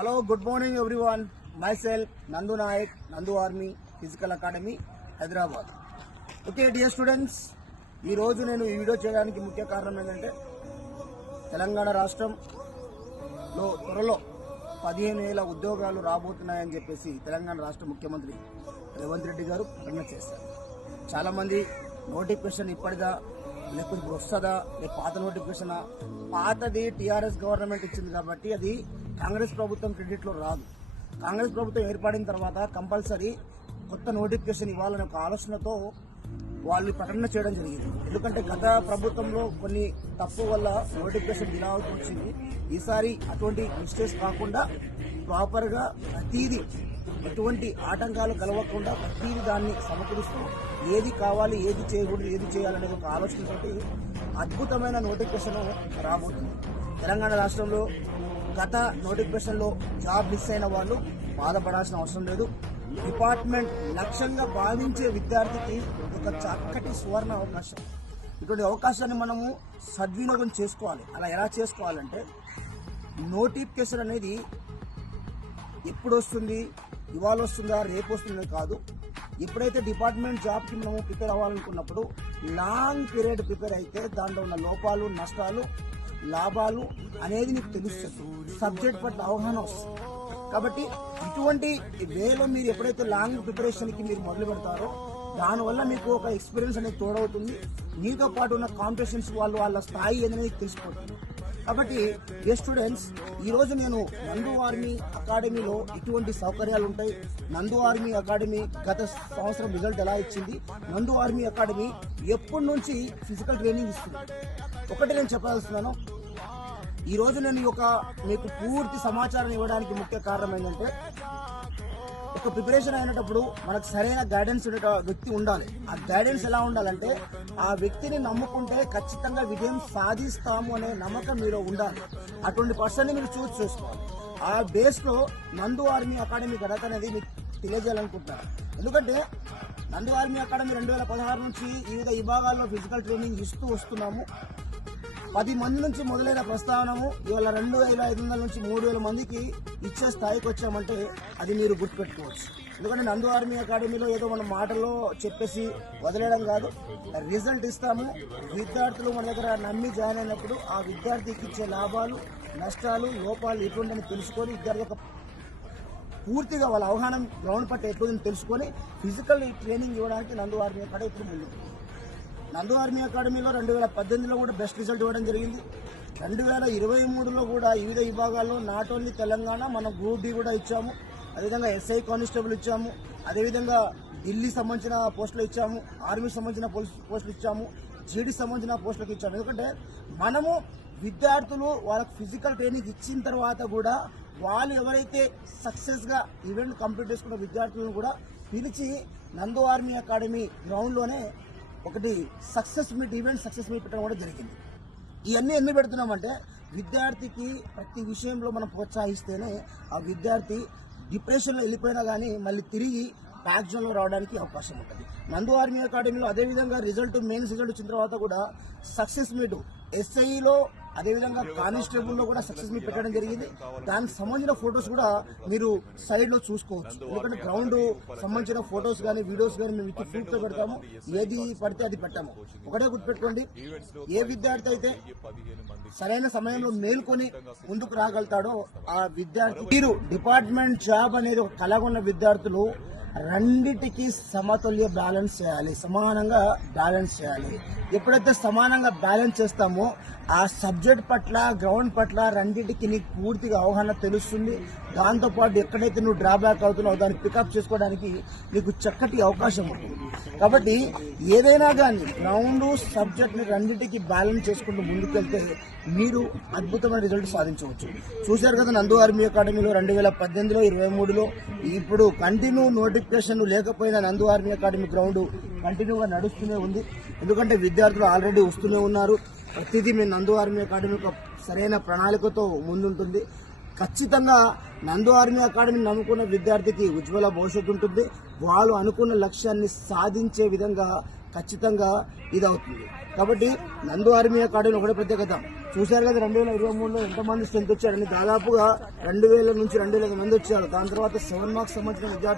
Hello, good morning everyone. Myself Nandu Naik, Nandu Army Physical Academy, Hyderabad. Okay, dear students, ఈ రోజు నేను ఈ video చేయడానికి ముఖ్య కారణం ఏంటంటే తెలంగాణ రాష్ట్రంలో త్వరలో 15,000 ఉద్యోగాలు రాబోతున్నాయని చెప్పేసి తెలంగాణ రాష్ట్ర ముఖ్యమంత్రి రేవంత్ రెడ్డి గారు ప్రకటన చేశారు. చాలా మంది నోటిఫికేషన్ ఇప్పటిదా లేకపోతే ఇప్పుడు వస్తుందా లేక పాత నోటిఫికేషన్, పాతది టీఆర్ఎస్ గవర్నమెంట్ ఇచ్చింది కాబట్టి అది కాంగ్రెస్ ప్రభుత్వం క్రెడిట్లో రాదు. కాంగ్రెస్ ప్రభుత్వం ఏర్పడిన తర్వాత కంపల్సరీ కొత్త నోటిఫికేషన్ ఇవ్వాలనే ఒక ఆలోచనతో వాళ్ళు ప్రకటన చేయడం జరిగింది. ఎందుకంటే గత ప్రభుత్వంలో కొన్ని తప్పు వల్ల నోటిఫికేషన్ డిలే అవుతూ వచ్చింది. ఈసారి అటువంటి మిస్టేక్స్ కాకుండా ప్రాపర్గా ప్రతిదీ ఎటువంటి ఆటంకాలు కలవకుండా ప్రతిదీ దాన్ని సమకూరుస్తూ ఏది కావాలి, ఏది చేయకూడదు, ఏది చేయాలనేది ఒక ఆలోచనతోటి అద్భుతమైన నోటిఫికేషన్ రాబోతుంది. తెలంగాణ రాష్ట్రంలో గత నోటిఫికేషన్లో జాబ్ మిస్ అయిన వాళ్ళు బాధపడాల్సిన అవసరం లేదు. డిపార్ట్మెంట్ లక్ష్యంగా భావించే విద్యార్థికి ఒక చక్కటి సువర్ణ అవకాశం. ఇటువంటి అవకాశాన్ని మనము సద్వినియోగం చేసుకోవాలి. అలా ఎలా చేసుకోవాలంటే, నోటిఫికేషన్ అనేది ఎప్పుడు వస్తుంది, ఇవాళ వస్తుందా రేపు వస్తుందో కాదు. ఎప్పుడైతే డిపార్ట్మెంట్ జాబ్కి మనము ప్రిపేర్ అవ్వాలనుకున్నప్పుడు లాంగ్ పీరియడ్ ప్రిపేర్ అయితే దాంట్లో ఉన్న లోపాలు, నష్టాలు, లాభాలు అనేది నీకు తెలుస్తుంది. సబ్జెక్ట్ పట్ల అవగాహన వస్తుంది. కాబట్టి ఇటువంటి వేలో మీరు ఎప్పుడైతే లాంగ్ ప్రిపరేషన్కి మీరు మొదలు పెడతారో దానివల్ల మీకు ఒక ఎక్స్పీరియన్స్ అనేది తోడవుతుంది. మీతో పాటు ఉన్న కాంపిటీషన్స్ వాళ్ళ స్థాయి అనేది తెలిసిపోతుంది. కాబట్టి ఏ స్టూడెంట్స్, ఈరోజు నేను నందు ఆర్మీ అకాడమీలో ఇటువంటి సౌకర్యాలు ఉంటాయి. నందు ఆర్మీ అకాడమీ గత సంవత్సరం రిజల్ట్ ఎలా ఇచ్చింది, నందు ఆర్మీ అకాడమీ ఎప్పటి నుంచి ఫిజికల్ ట్రైనింగ్ ఇస్తుంది, ఒకటి నేను చెప్పాల్స్తున్నాను. ఈరోజు నేను మీకు పూర్తి సమాచారం ఇవ్వడానికి ముఖ్య కారణం ఏంటంటే, ఒక ప్రిపరేషన్ అయినప్పుడు మనకు సరైన గైడెన్స్ ఉండే వ్యక్తి ఉండాలి. ఆ గైడెన్స్ ఎలా ఉండాలంటే, ఆ వ్యక్తిని నమ్ముకుంటే ఖచ్చితంగా విజయం సాధిస్తాము అనే నమ్మకం మీలో ఉండాలి. అటువంటి పర్సన్ని మీరు చూస్ చేసుకోవాలి. ఆ బేస్లో నందు ఆర్మీ అకాడమీ ఘనత అనేది మీకు తెలియజేయాలనుకుంటున్నాను. ఎందుకంటే నందు ఆర్మీ అకాడమీ 2016 నుంచి వివిధ విభాగాల్లో ఫిజికల్ ట్రైనింగ్ ఇస్తూ వస్తున్నాము. 10 మంది నుంచి మొదలైన ప్రస్థానము ఇవాళ 2,500 నుంచి 3,000 మందికి ఇచ్చే స్థాయికి వచ్చామంటే అది మీరు గుర్తుపెట్టుకోవచ్చు. ఎందుకంటే నందు ఆర్మీ అకాడమీలో ఏదో మన మాటల్లో చెప్పేసి వదిలేయడం కాదు, రిజల్ట్ ఇస్తాము. విద్యార్థులు మన దగ్గర నమ్మి జాయిన్ అయినప్పుడు ఆ విద్యార్థికి ఇచ్చే లాభాలు, నష్టాలు, లోపాలు ఎటువంటిని తెలుసుకొని విద్యార్థి యొక్క పూర్తిగా వాళ్ళ అవగాహన గ్రౌండ్ పట్ల ఎట్లుందని తెలుసుకొని ఫిజికల్ ట్రైనింగ్ ఇవ్వడానికి నందు ఆర్మీ అకాడమీ ఇప్పుడు ముందు. నందు ఆర్మీ అకాడమీలో 2018లో కూడా బెస్ట్ రిజల్ట్ ఇవ్వడం జరిగింది. 2023లో కూడా వివిధ విభాగాల్లో నాట్ ఓన్లీ తెలంగాణ, మనం గ్రూప్ డి కూడా ఇచ్చాము. అదేవిధంగా ఎస్ఐ కానిస్టేబుల్ ఇచ్చాము. అదేవిధంగా ఢిల్లీ సంబంధించిన పోస్టులు ఇచ్చాము, ఆర్మీ సంబంధించిన పోస్టులు ఇచ్చాము, జీడీ సంబంధించిన పోస్టులకు ఇచ్చాము. ఎందుకంటే మనము విద్యార్థులు వాళ్ళకి ఫిజికల్ ట్రైనింగ్ ఇచ్చిన తర్వాత కూడా వాళ్ళు ఎవరైతే సక్సెస్గా ఈవెంట్ కంప్లీట్ చేసుకున్న విద్యార్థులను కూడా పిలిచి నందు ఆర్మీ అకాడమీ గ్రౌండ్లోనే ఒకటి ఈవెంట్ సక్సెస్ మీట్ పెట్టడం కూడా జరిగింది. ఇవన్నీ ఎందుకు పెడుతున్నామంటే, విద్యార్థికి ప్రతి విషయంలో మనం ప్రోత్సహిస్తేనే ఆ విద్యార్థి డిప్రెషన్లో వెళ్ళిపోయినా కానీ మళ్ళీ తిరిగి బ్యాక్ జోన్లో రావడానికి అవకాశం ఉంటుంది. నందు ఆర్మీ అకాడమీలో అదేవిధంగా మెయిన్స్ రిజల్ట్ వచ్చిన తర్వాత కూడా సక్సెస్ మీట్ ఎస్ఐలో అదేవిధంగా కానిస్టేబుల్లో కూడా సక్సెస్ మీట్ పెట్టడం జరిగింది. దానికి సంబంధించిన ఫొటోస్ కూడా మీరు సైడ్లో చూసుకోవచ్చు. ఎందుకంటే గ్రౌండ్ సంబంధించిన ఫొటోస్ కానీ వీడియోస్ కానీ మేము విత్ ప్రూఫ్తో పెడతాము. ఏది పడితే అది పెట్టాము. ఒకటే గుర్తుపెట్టుకోండి, ఏ విద్యార్థి అయితే సరైన సమయంలో మేల్కొని ముందుకు రాగలుగుతాడో ఆ విద్యార్థి. మీరు డిపార్ట్మెంట్ జాబ్ అనేది ఒక కళగా ఉన్న విద్యార్థులు రెండిటికి సమతుల్య బ్యాలెన్స్ చేయాలి, సమానంగా బ్యాలెన్స్ చేయాలి. ఎప్పుడైతే సమానంగా బ్యాలెన్స్ చేస్తామో ఆ సబ్జెక్ట్ పట్ల, గ్రౌండ్ పట్ల రెండింటికి నీకు పూర్తిగా అవగాహన తెలుస్తుంది. దాంతోపాటు ఎక్కడైతే నువ్వు డ్రాబ్యాక్ అవుతున్నావు దాన్ని పికప్ చేసుకోవడానికి నీకు చక్కటి అవకాశం ఉంటుంది. కాబట్టి ఏదైనా కానీ గ్రౌండ్, సబ్జెక్ట్ని రెండింటికి బ్యాలెన్స్ చేసుకుంటూ ముందుకెళ్తే మీరు అద్భుతమైన రిజల్ట్ సాధించవచ్చు. చూశారు కదా, నందు ఆర్మీ అకాడమీలో 2018లో 23లో ఇప్పుడు కంటిన్యూ నోటిఫికేషన్ లేకపోయినా నందు ఆర్మీ అకాడమీ గ్రౌండ్ కంటిన్యూగా నడుస్తూనే ఉంది. ఎందుకంటే విద్యార్థులు ఆల్రెడీ వస్తూనే ఉన్నారు. ప్రతిదీ మీ నందు ఆర్మీ అకాడమీ ఒక సరైన ప్రణాళికతో ముందుంటుంది. ఖచ్చితంగా నందు ఆర్మీ అకాడమీని నమ్ముకున్న విద్యార్థికి ఉజ్వల భవిష్యత్తు ఉంటుంది. వాళ్ళు అనుకున్న లక్ష్యాన్ని సాధించే విధంగా ఖచ్చితంగా ఇది అవుతుంది. కాబట్టి నందు ఆర్మీ అకాడమీ ఒకటే ప్రత్యేకత. చూశారు కదా 2023లో ఎంతమంది స్ట్రెంత్ వచ్చారని, దాదాపుగా 2000 నుంచి 2005 మంది వచ్చారు. దాని తర్వాత 7 మార్క్స్ సంబంధించిన విద్యార్థులు